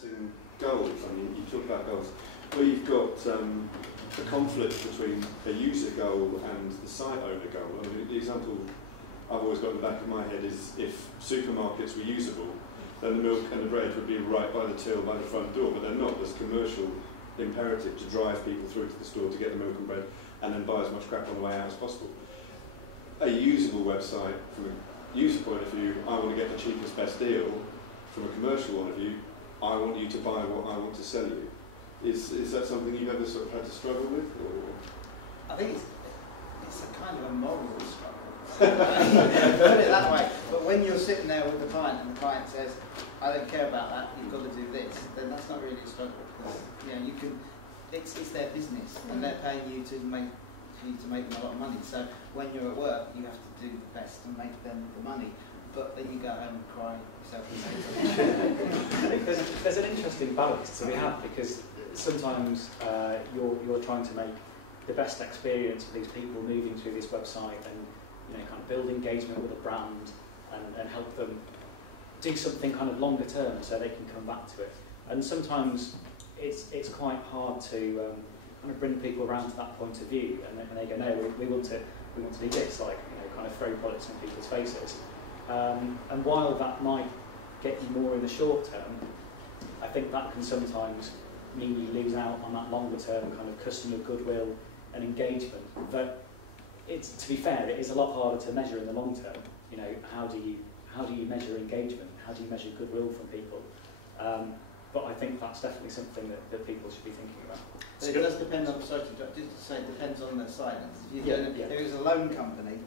balancing goals. I mean, you talk about goals, where you've got a conflict between a user goal and the site owner goal. I mean, the example I've always got in the back of my head is if supermarkets were usable, then the milk and the bread would be right by the till, by the front door, but they're not. There's commercial imperative to drive people through to the store to get the milk and bread and then buy as much crap on the way out as possible. A usable website, from a user point of view, I want to get the cheapest, best deal. From a commercial point of view, I want you to buy what I want to sell you. Is that something you've ever sort of had to struggle with? Or? I think it's a kind of a moral struggle. Put it that way. But when you're sitting there with the client and the client says, I don't care about that, you've got to do this, then that's not really a struggle. Because, you know, you can, it's their business and they're paying you to make them a lot of money. So when you're at work, you have to do the best and make them the money. But then you go home and cry yourself and say there's an interesting balance to be had, because sometimes you're trying to make the best experience for these people moving through this website, and kind of build engagement with a brand and help them do something kind of longer term so they can come back to it. And sometimes it's quite hard to kind of bring people around to that point of view, and they go, no, we want to do this, like kind of throw products in people's faces. And while that might get you more in the short term, I think that can sometimes mean you lose out on that longer term kind of customer goodwill and engagement. But to be fair, it is a lot harder to measure in the long term. How do you measure engagement? How do you measure goodwill from people? But I think that's definitely something that people should be thinking about. It does depend on, sorry to say, it depends on the site. If it was a loan company,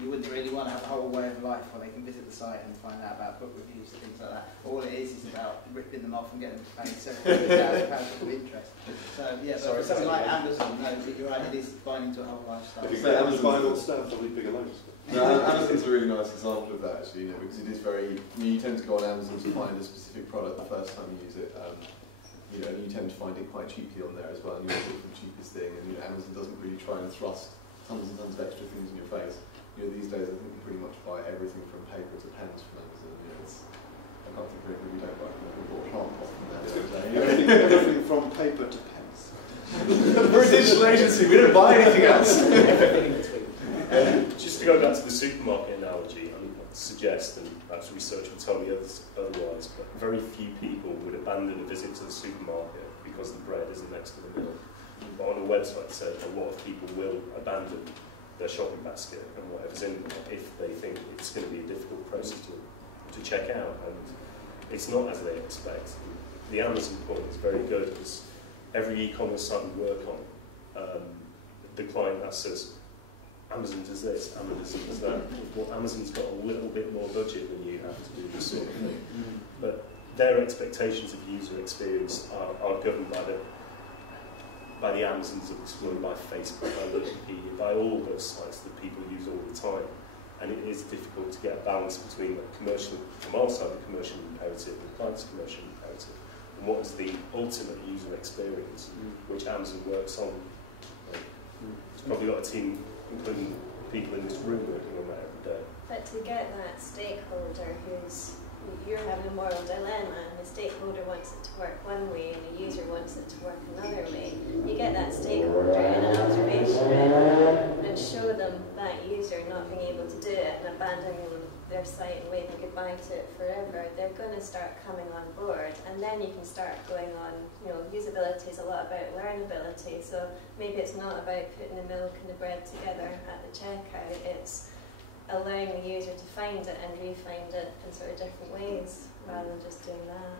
you wouldn't really want to have a whole way of life where they can visit the site and find out about book reviews and things like that. All it is about ripping them off and getting them to pay £7,000 of interest. So yeah, but for something like Amazon, no, you're right, it is buying into a whole lifestyle. If you say Amazon buying all stuff, probably bigger loans. No, Amazon's a really nice example of that, actually, because it is very. You tend to go on Amazon to find a specific product the first time you use it. And you tend to find it quite cheaply on there as well, and you look for the cheapest thing. And Amazon doesn't really try and thrust tons and tons of extra things in your face. These days I think you pretty much buy everything from paper to pens from Amazon. I can't think of anything we don't buy from there. We bought a plant pot from there. Everything from paper to pens. We're a digital agency, we don't buy anything else. Just to go back to the supermarket analogy, I would suggest, and perhaps research will tell me otherwise, but very few people would abandon a visit to the supermarket because the bread isn't next to the milk. But on a website it says a lot of people will abandon their shopping basket and whatever's in there if they think it's going to be a difficult process to check out, and it's not as they expect. The Amazon point is very good, because every e-commerce site we work on, the client asks us, Amazon does this, Amazon does that. Well, Amazon's got a little bit more budget than you have to do this sort of thing. But their expectations of user experience are governed by the Amazons of this world, by Facebook, by Wikipedia, by all those sites that people use all the time. And it is difficult to get a balance between the commercial, from our side, the commercial imperative and the client's commercial imperative. And what is the ultimate user experience, which Amazon works on. It's probably got a team, including people in this room, working on that every day. But to get that stakeholder you're having a moral dilemma, and the stakeholder wants it to work one way and the user wants it to work another way. You get that stakeholder in an observation room and show them that user not being able to do it and abandoning their site and waving goodbye to it forever. They're going to start coming on board, and then you can start going on, usability is a lot about learnability, so maybe it's not about putting the milk and the bread together at the checkout, it's allowing the user to find it and re-find it in sort of different ways, rather than just doing that.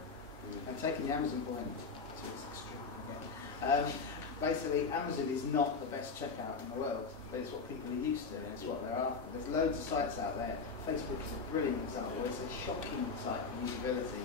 I'm taking the Amazon point to its extreme again. Basically, Amazon is not the best checkout in the world, but it's what people are used to and it's what they're after. There's loads of sites out there. Facebook is a brilliant example. It's a shocking site for usability.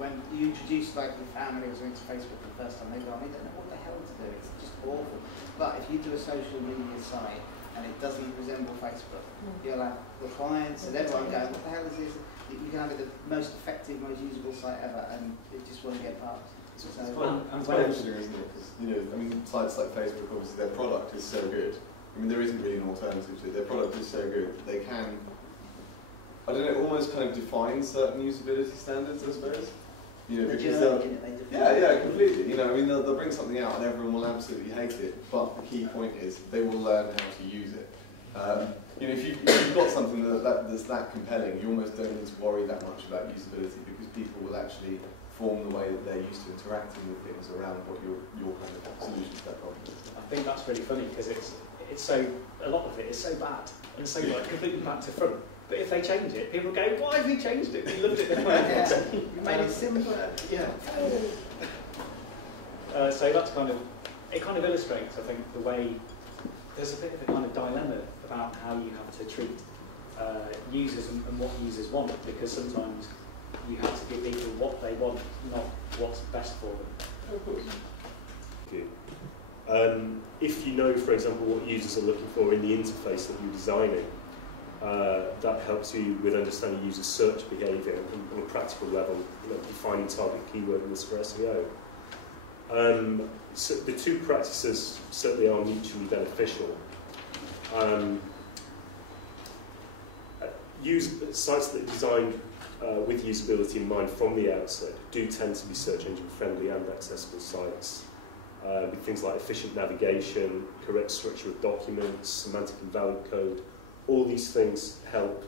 When you introduce your family or something to Facebook for the first time, they go, they don't know what the hell to do. It's just awful. But if you do a social media site and it doesn't resemble Facebook, you'll have the clients and everyone going, what the hell is this? You can have the most effective, most usable site ever, and it just won't get past. It's quite interesting, isn't it? Because sites like Facebook, obviously their product is so good. There isn't really an alternative to it. Their product is so good that they can, almost kind of define certain usability standards, I suppose. You know, The because journey, innit, they define yeah, it. completely. You know, I mean, they'll bring something out and everyone will absolutely hate it, but the key point is they will learn how to use it. You know, if you've got something that's that compelling, you almost don't need to worry that much about usability because people will actually form the way that they're used to interacting with things around what your kind of solution to that problem is. I think that's really funny because it's so, a lot of it is so bad and so like completely back to front. But if they change it, people go, why have you changed it? We loved it this way. Yeah. You made it simpler. Yeah. So that's it kind of illustrates, I think, the way there's a bit of a kind of dilemma about how you have to treat users and what users want, because sometimes you have to give people what they want, not what's best for them. Thank you. If you know, for example, what users are looking for in the interface that you're designing, that helps you with understanding user search behaviour on a practical level, defining target keyword lists for SEO. So the two practices certainly are mutually beneficial. Sites that are designed with usability in mind from the outset do tend to be search engine friendly and accessible sites, with things like efficient navigation, correct structure of documents, semantic and valid code. All these things help.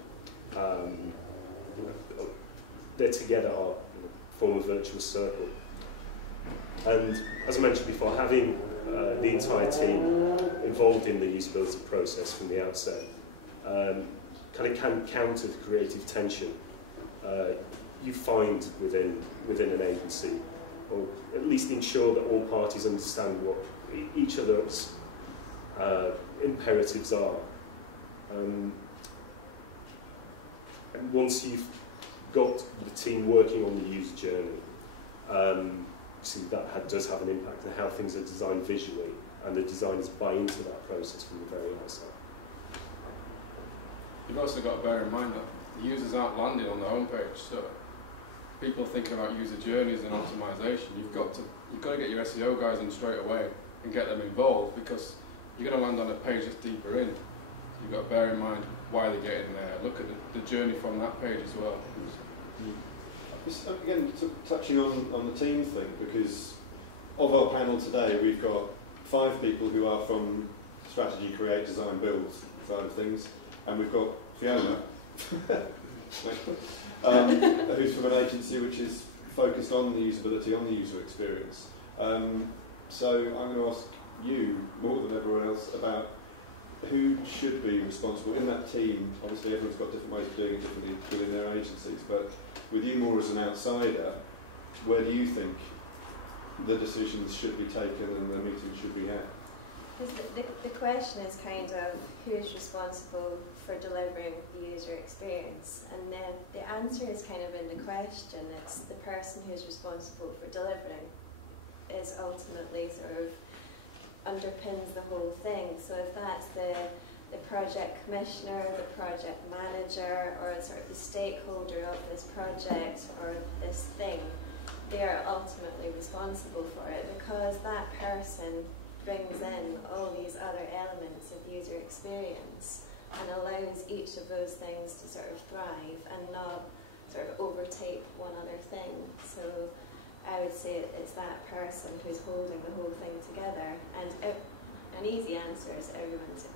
They're together are form a virtuous circle. And as I mentioned before, having the entire team involved in the usability process from the outset kind of can counter the creative tension you find within an agency, or at least ensure that all parties understand what each other's imperatives are. And once you've got the team working on the user journey, see that does have an impact on how things are designed visually, and the designers buy into that process from the very outset. You've also got to bear in mind that the users aren't landing on the homepage, so people think about user journeys and optimization. You've got to get your SEO guys in straight away and get them involved, because you're going to land on a page that's deeper in. So you've got to bear in mind why they're getting there. Look at the journey from that page as well. Again, touching on the team thing, because of our panel today, we've got 5 people who are from strategy, create, design, build side of things, and we've got Fiona, who's from an agency which is focused on the usability, on the user experience. So I'm going to ask you, more than everyone else, about who should be responsible in that team. Obviously everyone's got different ways of doing it differently within their agencies, but with you more as an outsider, where do you think the decisions should be taken and the meetings should be had? The question is kind of who's responsible for delivering the user experience, and then the answer is kind of in the question. It's the person who's responsible for delivering is ultimately sort of underpins the whole thing. So if that's the project commissioner, the project manager, or sort of the stakeholder of this project or this thing, they are ultimately responsible for it, because that person brings in all these other elements of user experience and allows each of those things to sort of thrive and not sort of overtake one other thing. So I would say it's that person who's holding the whole thing together. And an easy answer is everyone's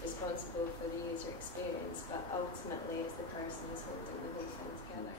responsible for the user experience, but ultimately it's the person who's holding the whole thing together.